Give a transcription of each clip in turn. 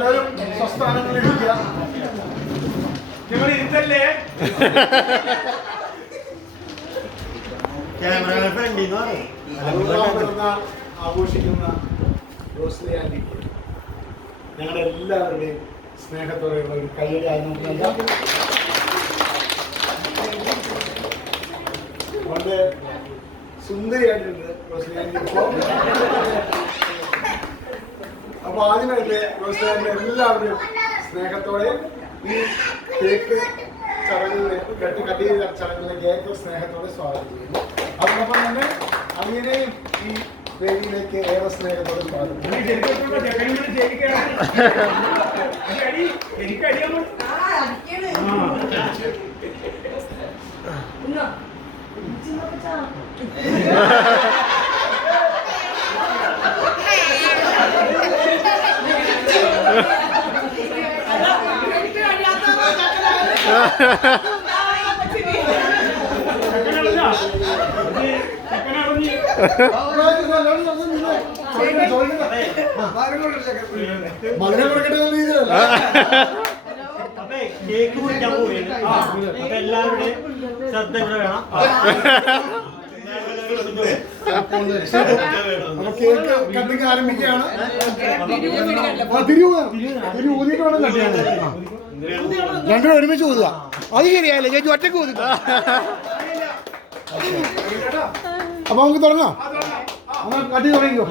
എല്ലാവരും സ്വസ്ഥാനങ്ങളിൽ ഇരിക്കുക. നിങ്ങൾ ഇരുത്തല്ലേ. ആഘോഷിക്കുന്ന റോസ്ലി ആന്റി ഞങ്ങളുടെ എല്ലാവരുടെയും സ്നേഹത്തോടെയുള്ള ഒരു കയ്യടി ആയിരുന്നു. വളരെ സുന്ദരിയായിട്ടുണ്ട് റോസ്ലി ആന്റി. അപ്പോൾ ആദ്യമായിട്ട് റോസ്ലി ആന്റി എല്ലാവരും സ്നേഹത്തോടെ ഈ കേക്ക് ചടങ്ങിൽ കട്ട് ചെയ്ത ചടങ്ങിലേക്ക് ഏറ്റവും സ്നേഹത്തോടെ സ്വാഗതം ചെയ്യുന്നു. അതോടൊപ്പം തന്നെ അങ്ങനെയും ഈ വേദിയിലേക്ക് ഏറെ സ്നേഹത്തോടെ സ്വാഗതം മകനെ കൊടുക്കട്ടെ രീതിയിലല്ല. കേക്ക് മുറിക്കാൻ പോവുകയാണ്. അപ്പൊ എല്ലാവരുടെയും ശ്രദ്ധ ഇവിടെ വേണം. കേക്ക് കട്ടിങ് ആരംഭിക്കുകയാണ്. തിരിയൂതിട്ട് വേണം കട്ടിയാൻ. രണ്ടും ഒരുമിച്ച് ഊതുക. അത് ശരിയായില്ലേ ചേച്ചി ഒറ്റക്ക് ഊതുക. അപ്പൊ നമുക്ക് തുടങ്ങാം. കട്ടി തുടങ്ങിക്കോ.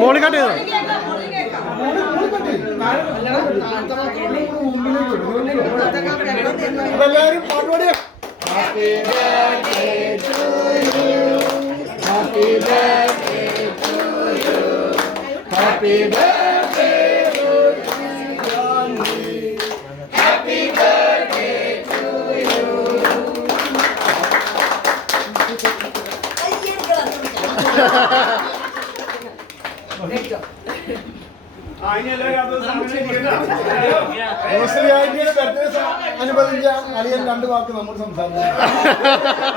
മോളി കട്ട് ചെയ്തോ. എല്ലാവരും പാട്ട് പാടിയ happy birthday to you, happy birthday to you, happy birthday to you, happy birthday to you. റോസ്ലിയാന്റിയുടെ ബർത്ത്ഡേ അനുബന്ധിച്ച അളിയൻ രണ്ട് വാക്ക് നമ്മൾ സംസാരിക്കും.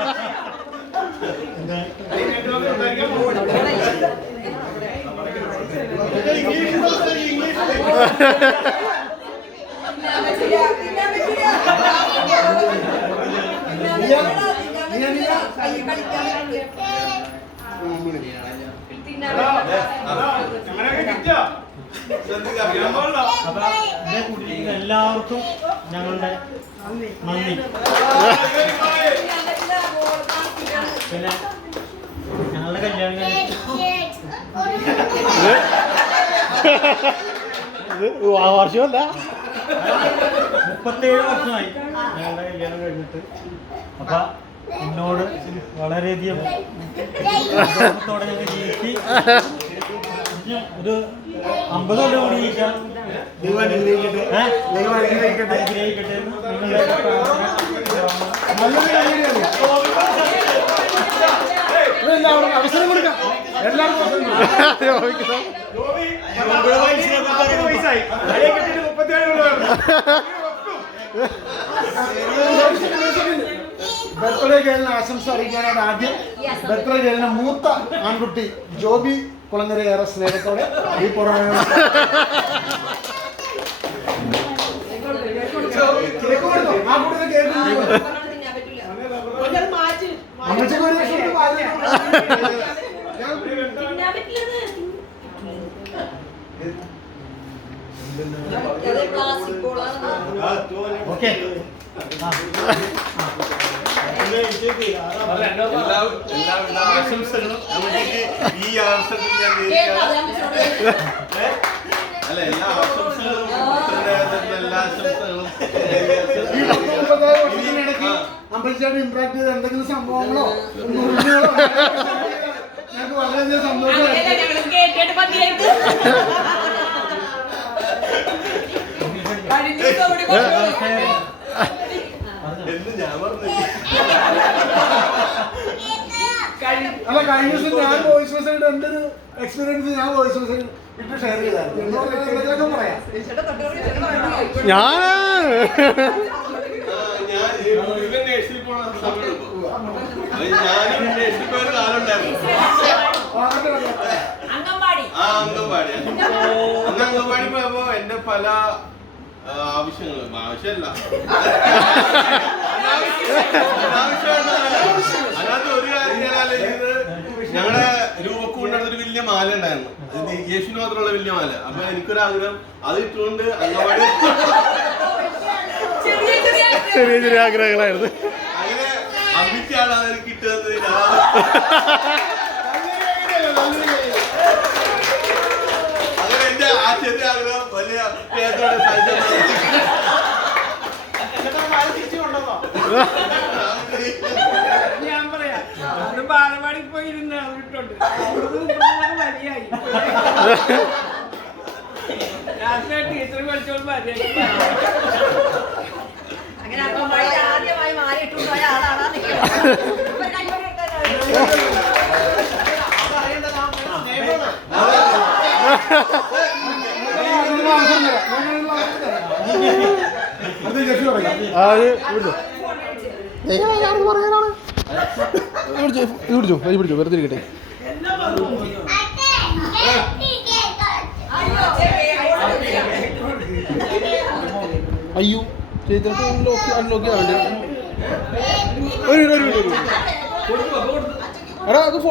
എല്ലാവർക്കും ഞങ്ങളുടെ നന്ദി. പിന്നെ ഞങ്ങളുടെ കല്യാണം വർഷമല്ല 37 വർഷമായി ഞങ്ങളുടെ കല്യാണം കഴിഞ്ഞിട്ട്. അപ്പൊ എന്നോട് വളരെയധികം സന്തോഷത്തോടെ ഞങ്ങൾ ജീവിച്ച് ഒരു 50 കൊല്ലം കൂടി ജീവിക്കാൻ അനുഗ്രഹിക്കട്ടെ എന്ന് നിങ്ങളുടെ അവസരം കൊടുക്കാം. എല്ലാവർക്കും ബർത്ത്ഡേ ഗേളിന് ആശംസ അറിയിക്കാനായിട്ട് ആദ്യം ബർത്ത്ഡേ ഗേളിന് മൂത്ത ആൺകുട്ടി ജോബി കുളങ്ങര ഏറെ സ്നേഹത്തോടെ ഈ പുറമെ അമ്മച്ചക്ക് ഒരു ഓക്കെ. എല്ലാവിധ ആശംസകളും നമുക്ക് ഈ അവസരത്തിൽ ഞാൻ അല്ല എല്ലാ ആശംസകളും എല്ലാ ആശംസകളും അമ്പലിച്ചായിട്ട് ഇമ്പാക്ട് ചെയ്ത എന്തെങ്കിലും സംഭവങ്ങളോ ഞങ്ങൾക്ക് വളരെയധികം സന്തോഷമായി. എന്ന് ഞാൻ പറഞ്ഞു. അല്ല കഴിഞ്ഞ ദിവസം ഞാൻ വോയിസ് മെസ്സേജ് എൻ്റെ ഒരു എക്സ്പീരിയൻസ് ഞാൻ വോയിസ് മെസ്സേജ് ഇട്ട് ഷെയർ ചെയ്തായിരുന്നു. എന്തെങ്കിലും പറയാം. ഞാൻ ഇവൻ നേഴ്സിൽ പോണ സമയം ഞാനും നേഴ്സിൽ പോയ കാലം ഉണ്ടായിരുന്നു. ആ അംഗൻവാടി അന്ന് അംഗൻവാടി പോയപ്പോ എന്റെ പല ആവശ്യങ്ങളും ആവശ്യമല്ല അതിനകത്ത് ഒരു കാര്യം ഞാൻ ആലോചിച്ചത് ഞങ്ങളുടെ രൂപക്കൂടിനടുത്തൊരു വലിയ മാല ഉണ്ടായിരുന്നു. യേശുവിന് മാത്രമുള്ള വലിയ മാല. അപ്പൊ എനിക്കൊരാഗ്രഹം അത് ഇട്ടുകൊണ്ട് അംഗൻവാടി ചെറിയ ചെറിയ ആഗ്രഹങ്ങളായിരുന്നു. അങ്ങനെ അമ്മിച്ചാണ് അത് കിട്ടുന്നത്. അങ്ങനെ എന്റെ ആ ചെറിയ ആഗ്രഹം വലിയ ഞാൻ പറയാം അത് ബാലവാടി പോയിരുന്ന അവരിട്ടുണ്ട് മതിയായി രാത്രി ടീച്ചർ പഠിച്ചോണ്ട് മതിയായി. അങ്ങനെ ആദ്യമായി മാറിയിട്ടുണ്ടായ ആളാണ് പിടിച്ചോ വെറുതെ ഇരിക്കട്ടെ. അയ്യോ ചേച്ചി അൺലോക്ക് ആവേണ്ടി. ഒരു എടാ അത്